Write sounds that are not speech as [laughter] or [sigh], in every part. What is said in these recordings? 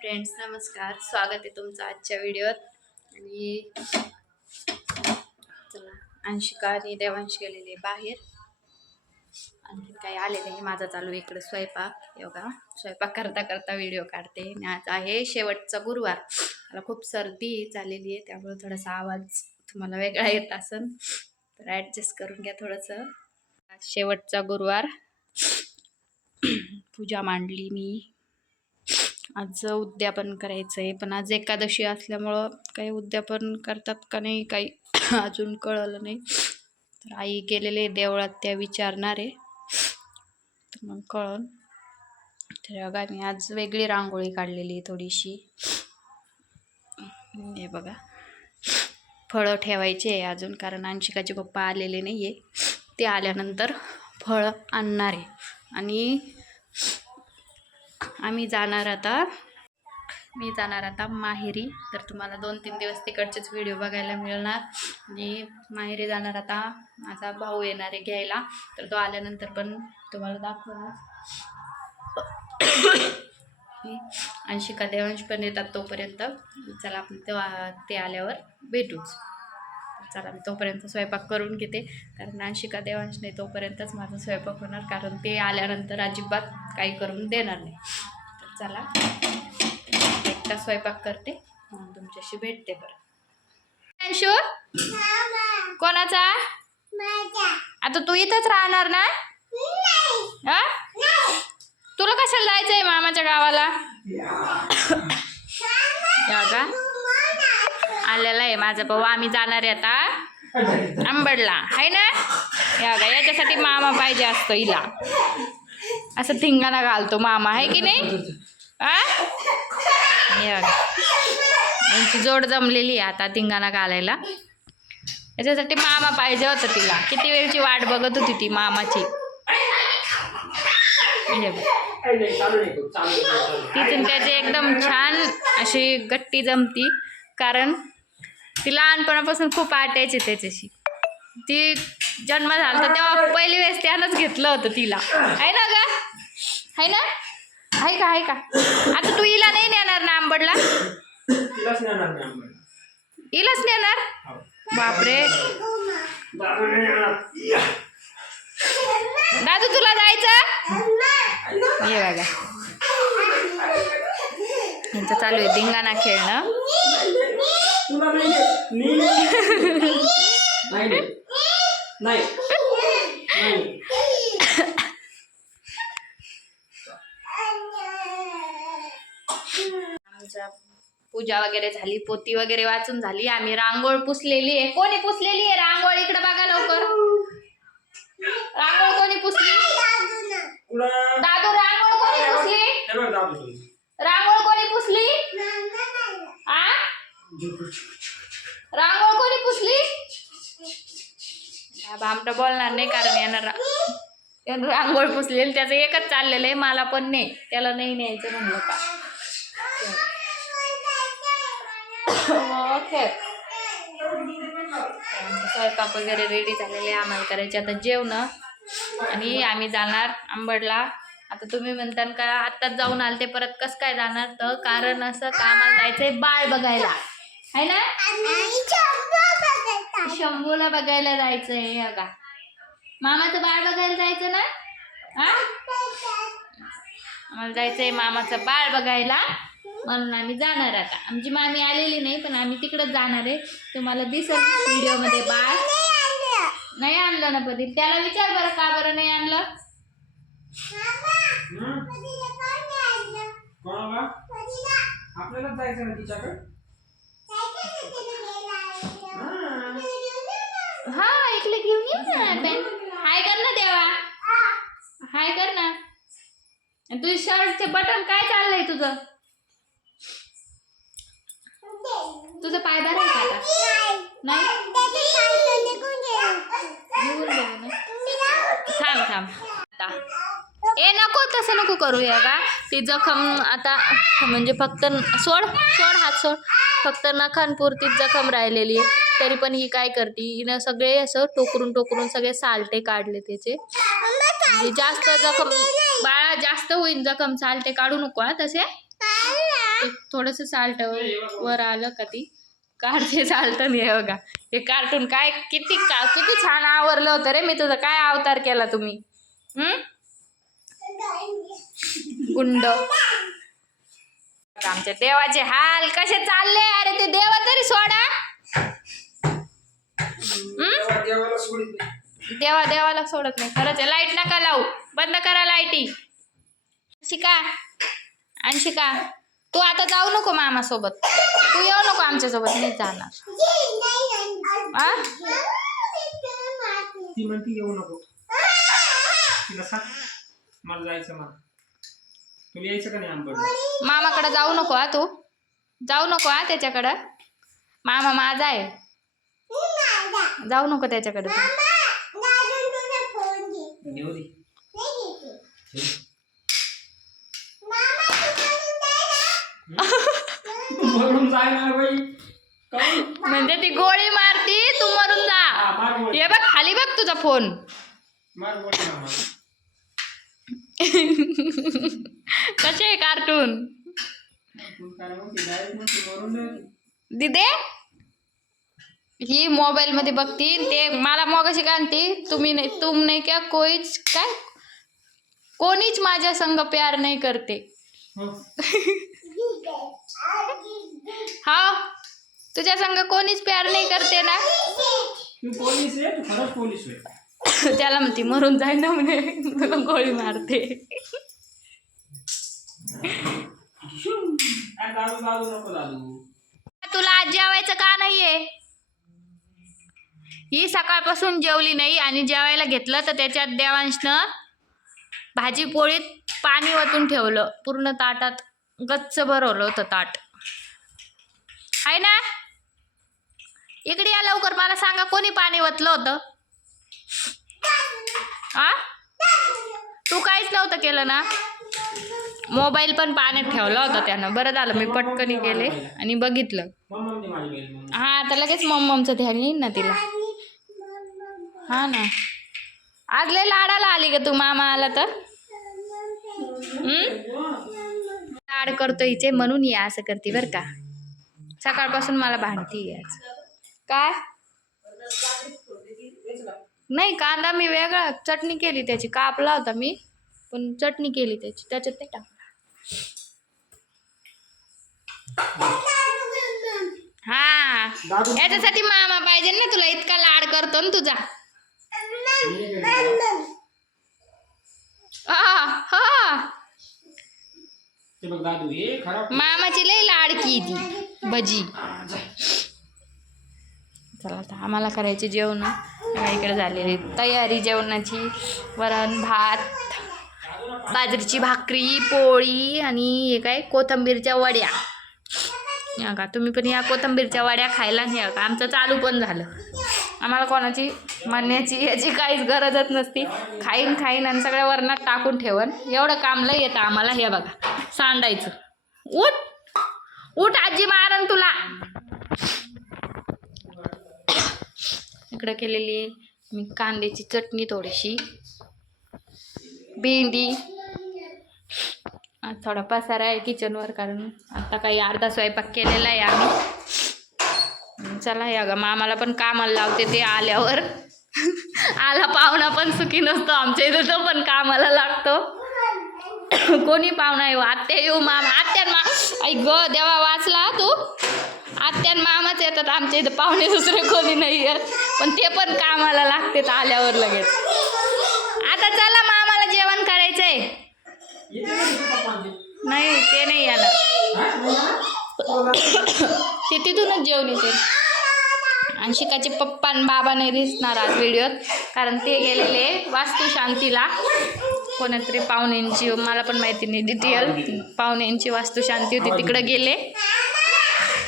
Friends नमस्कार. स्वागत आहे तुमचं आजच्या व्हिडिओत. आणि चला अंशिका आणि देवांश गेलेले बाहेर. आणखी काही आले नाही माझा चालू इकडे स्वयंपाक योगा. स्वयंपाक करता करता व्हिडिओ काढते. आणि आज आहे शेवटचा गुरुवार. मला खूप सर्दी झालेली आहे त्यामुळे थोडासा आवाज तुम्हाला वेगळा येत असन. तर ॲडजस्ट करून घ्या थोडंसं. आज शेवटचा गुरुवार. पूजा मांडली मी. आज उद्यापन करायचं आहे पण आज एकादशी असल्यामुळं काही उद्यापन करतात का नाही काही [coughs] अजून कळलं नाही. तर आई गेलेले देवळात त्या विचारणार आहे. तर मग कळन. तर बघा मी आज वेगळी रांगोळी काढलेली आहे थोडीशी. हे बघा. फळं ठेवायचे आहे अजून कारण अंशिकाचे पप्पा आलेले नाही आहे ते आल्यानंतर फळं आणणार आहे. आणि आम्ही जाणार आता. मी जाणार आता माहेरी. तर तुम्हाला दोन तीन दिवस तिकडचेच व्हिडिओ बघायला मिळणार. आणि माहेरी जाणार आता माझा भाऊ येणार आहे घ्यायला. तर तो आल्यानंतर पण तुम्हाला दाखवणार. मी अंशिका देवांश पण येतात तोपर्यंत. चला आपण तेव्हा ते आल्यावर भेटूच. चला मी तोपर्यंत स्वयंपाक करून घेते. कारण अंशिका देवांश नाही तोपर्यंतच माझा स्वयंपाक होणार. कारण ते आल्यानंतर अजिबात काही करून देणार नाही. तर चला एकटा स्वयंपाक करते. मग तुमच्याशी भेटते बरं अंशू कोणाचा? आता तू इथंच राहणार ना? हा? तुला कशाला जायचंय मामाच्या गावाला? का? आलेला आहे माझा भाऊ. आम्ही जाणार आहे आता आंबडला आहे ना? या गा याच्यासाठी मामा पाहिजे असतो हिला. असं धिंगाणा घालतो मामा आहे की नाही? आ? या यांची जोड जमलेली आहे आता धिंगाणा घालायला. याच्यासाठी मामा पाहिजे होतं तिला. किती वेळची वाट बघत होती ती मामाची. तिथून त्याची एकदम छान अशी गट्टी जमती. कारण ती लहानपणापासून खूप आटायची त्याच्याशी. ती जन्म झाला तर तेव्हा पहिली वेळेस त्यानंच घेतलं होतं तिला. आहे ना ग? आहे ना? आहे का आहे का? आता तू हिला नाही नेणार ना आंबडला? तिलाच नेणार. हिलाच हो. बापरे. दादू तुला जायचं? ये बघा यांचं चालू आहे धिंगाणा खेळणं. तुला नाही नाही. नाही आमच्या पूजा वगैरे झाली पोती वगैरे वाचून झाली. आम्ही रांगोळ पुसलेली आहे. कोणी पुसलेली आहे रांगोळ? इकडे बघा लवकर. रांगोळ कोणी पुसली? दादू रांगोळ कोणी पुसली. रांगोळ कोणी पुसली आ रांगोळ कोणी पुसली? बाबा बोलणार नाही कारण यानं यानं रांगोळ पुसलेली त्याचं एकच चाललेलं आहे मला पण नाही. त्याला नाही न्यायचं म्हणलं का? ओके. स्वयंपाक वगैरे रेडी झालेले आहे आम्हाला करायचे. आता जेवण आणि आम्ही जाणार आंबडला. आता तुम्ही म्हणता का आत्ताच जाऊन आल ते परत कसं काय जाणार? तर कारण असं का आम्हाला जायचंय बाळ बघायला. आहे ना? शंभूला बघायला जायचंय अगा मामाचं बाळ बघायला जायचं ना? हा? आम्हाला जायचंय मामाचं बाळ बघायला. म्हणून आम्ही जाणार आता. आमची मामी आलेली नाही पण आम्ही तिकडंच जाणार आहे. तुम्हाला दिसेल व्हिडिओमध्ये बाळ. नाही आणलं. ना कधी त्याला विचार बरं का बरं नाही आणलं? हं? कोणाला? आपल्यालाच जायचं ना तिच्याकडे? हा इकडे घेऊन येऊ ना पॅन हाय कर ना देवा. हाय कर ना. तुझ्या शर्टचे बटन काय चाललंय तुझं? तुझं पाय बरं आहे का आता. नाही? निघून गेलं ना. थांब थांब. आता. ए नको तसं नको करूया का ती जखम आता म्हणजे फक्त सोड सोड हात सोड. फक्त नखांपुरतीच जखम राहिलेली आहे. तरी पण ही काय करते? हिनं सगळे असं टोकरून टोकरून सगळे सालटे काढले त्याचे. म्हणजे जास्त जखम बाळा जास्त होईल जखम सालटे काढू नको हा तसे? थोडस सालट साल्ट वर आलं का ती? काढते साल्ट नाही बघा. ते कार्टून काय किती का किती छान आवरलं होतं रे मी तुझा. काय अवतार केला तुम्ही? हम्म गुंड. आमच्या देवाचे हाल कसे चालले? अरे ते देवा तरी सोडा. देवा- देवाला सोडित नाही. खरंच आहे. लाइट नका लावू. बंद करा लाईटी शिका शिका तू आता जाऊ नको मामा सोबत तू येऊ नको आमच्यासोबत नाही जाणार. आ? ती म्हणती येऊ नको. तिला सांग. मला जायचं मला. तुला यायचं का नाही आमकडं मामाकडे जाऊ नको हा तू. जाऊ नको हा त्याच्याकडं. मामा माझा आहे. जाऊ नको त्याच्याकडे? म्हणजे ती गोळी मारती तू मरून जा हा. हे बघ खाली बघ तुझा फोन. कसे आहे कार्टून. दिदे ही मोबाईल मध्ये बघती ते मला मगाशी काय आणती तुम्ही नाही तुम नाही क्या कोईच काय कोणीच माझ्या संग प्यार नाही करते. हो. हा तुझ्या संग कोणीच प्यार नाही करते ना? त्याला म्हणती मरून जाय ना म्हणे तुला गोळी मारते. तुला आज जेवायचं का नाहीये? ही सकाळपासून जेवली नाही आणि जेवायला घेतलं तर त्याच्यात देवांशनं भाजी पोळीत पाणी ओतून ठेवलं. पूर्ण ताटात गच्च भरवलं होतं ताट. आहे ना? इकडे या लवकर मला सांगा कोणी पाणी ओतलं होतं? आ? तू काहीच नव्हतं केलं ना? मोबाईल पण पाण्यात ठेवला होता त्यानं. बरं झालं मी पटकनी गेले आणि बघितलं. हां तर लगेच मम्ममचं ध्यान येईन ना तिला. हा ना. आज लय लाडाला आली का तू मामा आला तर? लाड करतो हिचे म्हणून ये असं करते बरं का. सकाळपासून मला भांडती आज. काय? नाही कांदा मी वेगळा चटणी केली त्याची. कापला होता मी पण चटणी केली त्याची. त्याच्यात ते टाक हा. याच्यासाठी मामा पाहिजे ना तुला. इतका लाड करतो ना तुझा हा हा ते बघ दादू हे खराब मामाची लय लाडकी ती भजी. चला आता आम्हाला करायची जेवण. इकडे झालेली तयारी जेवणाची. वरण भात बाजरीची भाकरी पोळी आणि हे काय कोथंबीरच्या वड्या. या का तुम्ही पण या कोथंबीरच्या वड्या खायला नाही का आमचं चालू पण झालं. आम्हाला कोणाची म्हणण्याची याची काहीच गरजच नसती. खाईन खाईन आणि सगळ्या वरणात टाकून ठेवन. एवढं काम लय येतं आम्हाला. हे बघा सांडायचं. उठ! उठ आजी मारन तुला. इकडं केलेली आहे मी कांद्याची चटणी थोडीशी. भेंडी. थोडा पसारा आहे किचनवर कारण आता काही अर्धा स्वयंपाक केलेला आहे आम्ही. चला या ग मामाला पण कामाला लावते ते आल्यावर. आला पाहुणा पण सुखी नसतो आमच्या इथं तो पण कामाला लागतो. कोणी पाहुणा येऊ? आत्या येऊ मामा. आत्या मा ऐक ग देवा वाचला तू. आत्या मामाच येतात आमच्या इथं पाहुणे दुसरे कोणी नाही येत. पण ते पण कामाला लागते आल्यावर लगेच. आता चला मामाला जेवण करायचंय. नाही ते नाही येणार नाही [coughs] येणार? ते तिथूनच जेवण येते. आणि शिकाचे पप्पा आणि बाबा नाही दिसणार आज व्हिडिओत कारण ते गेलेले वास्तुशांतीला. कोणातरी पाहुण्यांची मला पण माहिती नाही डिटेल पाहुण्यांची वास्तुशांती होती तिकडं गेले.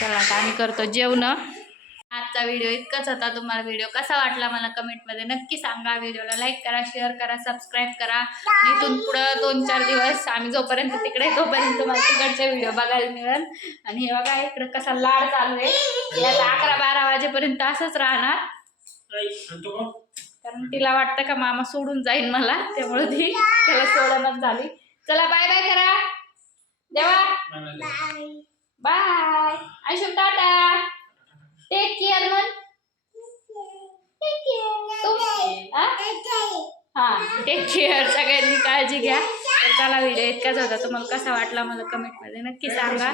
चला आता आम्ही करतो जेवणं. आजचा व्हिडिओ इतकाच होता तुम्हाला व्हिडिओ कसा वाटला मला कमेंटमध्ये नक्की सांगा. व्हिडिओला लाईक करा शेअर करा सबस्क्राईब करा. इथून पुढं दोन चार दिवस आम्ही जोपर्यंत तिकडे तोपर्यंत मला तिकडचे व्हिडिओ बघायला मिळेल. आणि हे बघा इकडं कसा लाड चालू आहे. याचा अकरा बारा वाजेपर्यंत असंच राहणार? कारण तिला वाटतं का मामा सोडून जाईन मला. त्यामुळे ती त्याला सोडणच झाली. चला बाय बाय करा. देवा. बाय आयुष्य टाटा. टेक केअर म्हण हा टेक केअर सगळ्यांनी काळजी घ्या. तर चला व्हिडिओ इतकाच होता. तुम्हाला कसा वाटला मला कमेंटमध्ये नक्की सांगा.